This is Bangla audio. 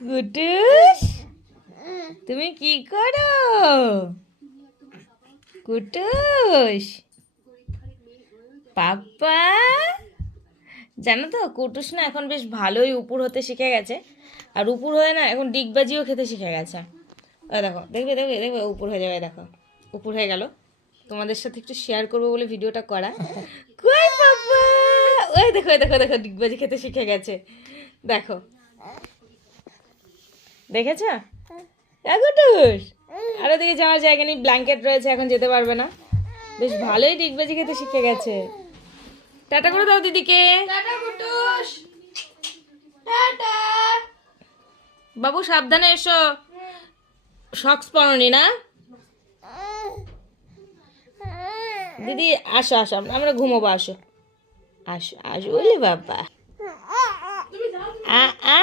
কুটুস? তুমি কি করো? কুটুস? পাপ্পা? জানো তো কুটুস না এখন বেশ ভালোই উপর হতে শিখে গেছে। আর উপর হয়ে না এখন ডিগবাজিও খেতে শিখে গেছে। দেখো দেখবে দেখবে দেখবে উপর হয়ে যাবে দেখো। উপর হয়ে গেল। তোমাদের সাথে একটু শেয়ার করব বলে ভিডিওটা করা। কই বাবা ওই দেখো ওই দেখো দেখো ডিগবাজি খেতে শিখে গেছে। দেখো। দেখেছ? এগোটুস আর ওদিকে যাওয়ার জায়গা নেই ব্ল্যাঙ্কেট রয়েছে এখন যেতে পারবে না। বেশ ভালোই ডিগবাজি খেতে শিখে গেছে। টাটা করে দাও দিদিকে। বাবু সাবধানে এসো। শক্স পরনি না? দিদি আসো আসো আমরা ঘুমোবো আসো। আসো আসো ওলে বাবা। আ আ